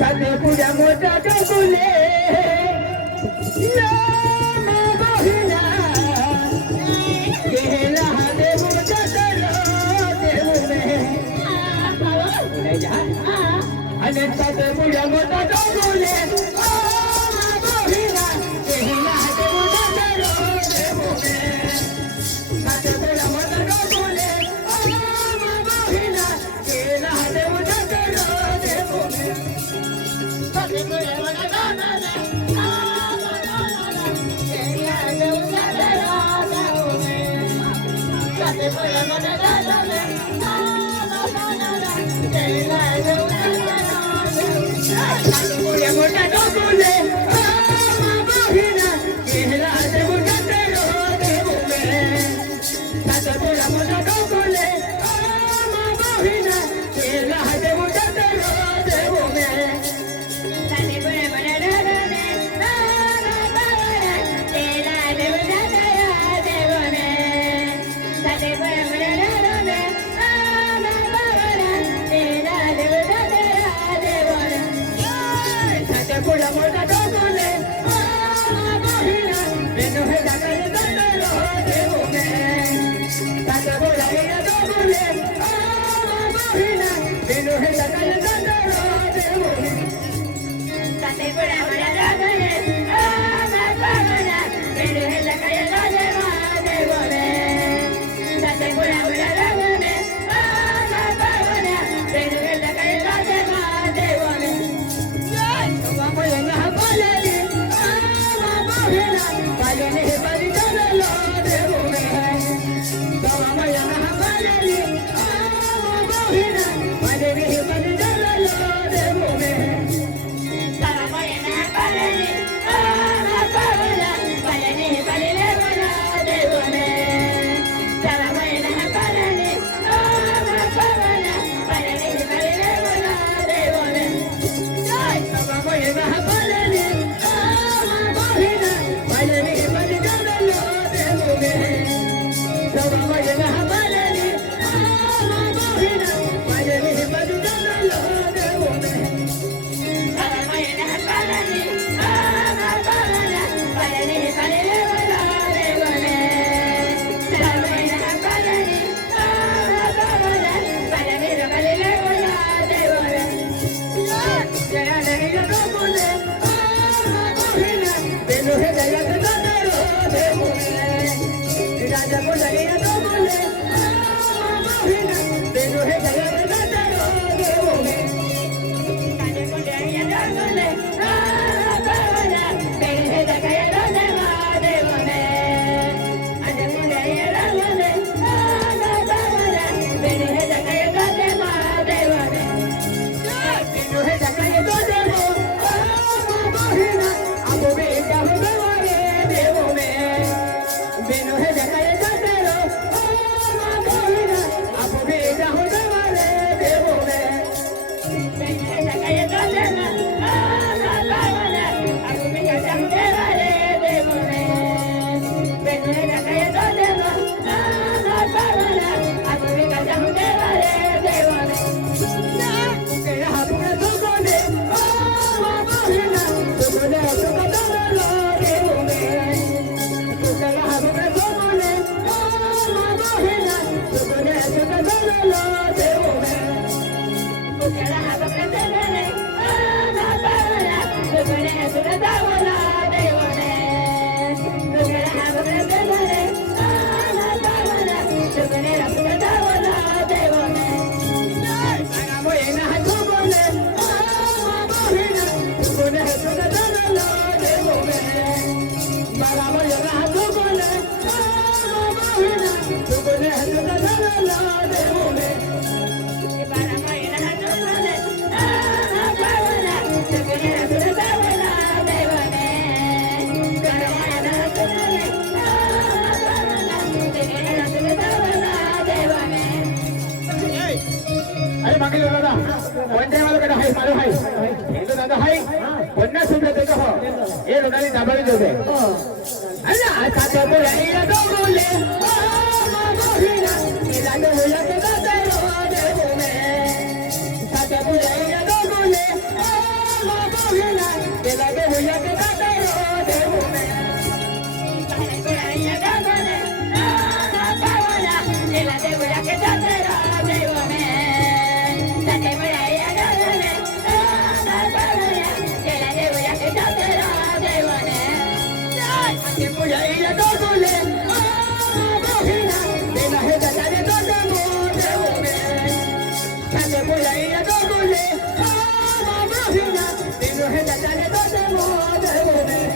साधे पुढ्या मोठ्या डोकुले गेला दे मोठा आणि साधे पुढ्या मोठा डोकुले मोठा डोकुले मागितलं दादा कोणत्या मला कडे आहे माझं आहे हे तो दादा आहे 50 रुपये देतो हो हे लोकांनी दाबावी देते अरे आता तो मुलाईला दोले मोहिना केला तो मुला के दादा रो देव में साथे मुलाईला दोले मोहिना केला तो मुला के दादा रो देव में साथे मुलाईला दोले मोहिना केला तो मुला के दादा रो देव में साथे मुलाईला दोले मोहिना केला तो मुला के दादा रो देव में साथे मुलाईला दोले मोहिना केला हे दादा रे दादा रो देव में साथे मुलाईला दोले मोहिना केला हे दादा रे दादा रो देव में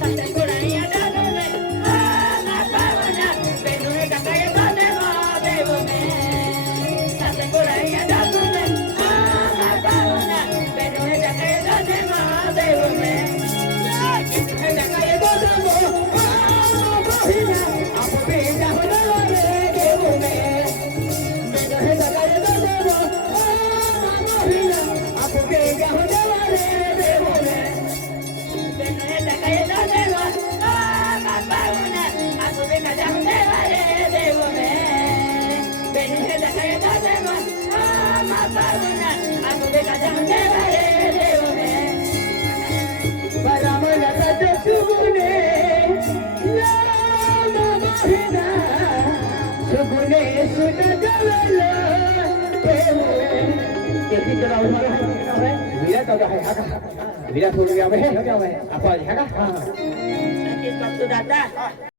साथे मुलाईला दोले मोहिना केला हे दादा रे दादा रो देव में साथे मुलाईला दोले मोहिना केला हे दादा रे दादा रो देव में हे दादा रे दादा रो मोहिना आप बेटा हो रे देव में हे दादा रे दादा रो मोहिना आप बेटा हो रे देव में हे दादा रे दादा रो मोहिना आप बेटा हो रे देव में हे दादा रे दादा रो मोहिना आप बेटा हो रे देव में बरामला तत सुगुने लाल मोहिना सुगुने सुन जवला देव में किती जरा उभा आहे विराट आहे हा का विराट हो गया है आपण हा का नक्कीच बघतो दादा